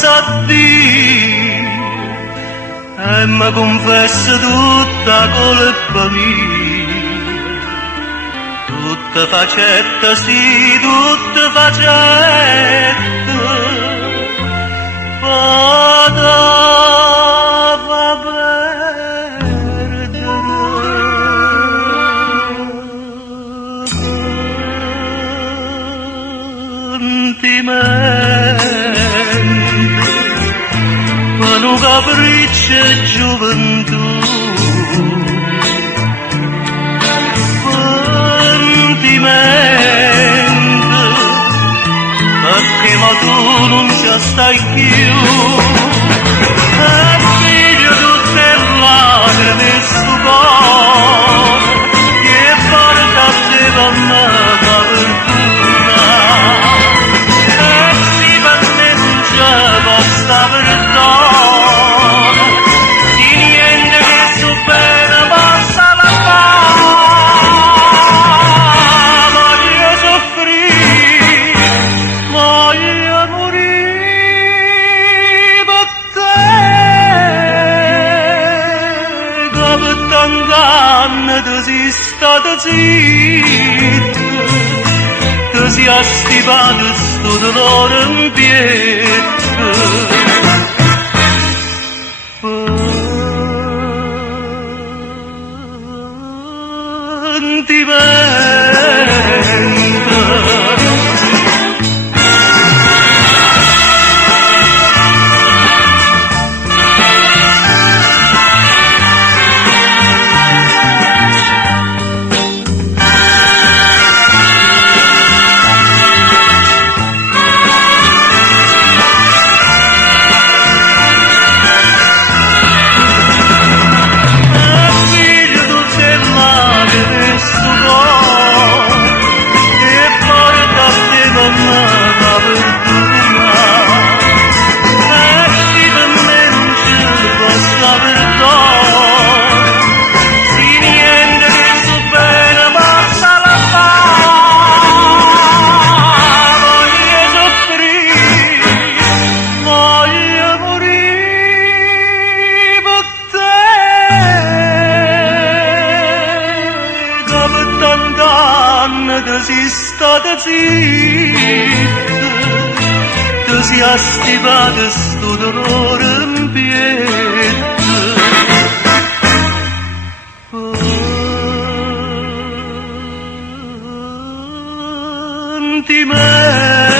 sa dire e mi confessa tutta colpa mia, tutta facetta, sì, tutta facetta, poteva perdere sentimento, ma non capriccio e gioventù, sentimento, perché ma tu non ci stai più, e figlio tutte lacrime e stupore, che porta a te con me la fortuna, e si per me non c'è posta perdona, di niente che su bene possa la fare, voglio soffrire, voglio morire per te, che per tant'anni tu sei stata zitta, tu sei stipato sto dolore in pietà. Tu sei stata zitta, tu sei stipato sto dolore in pietà. Sentimento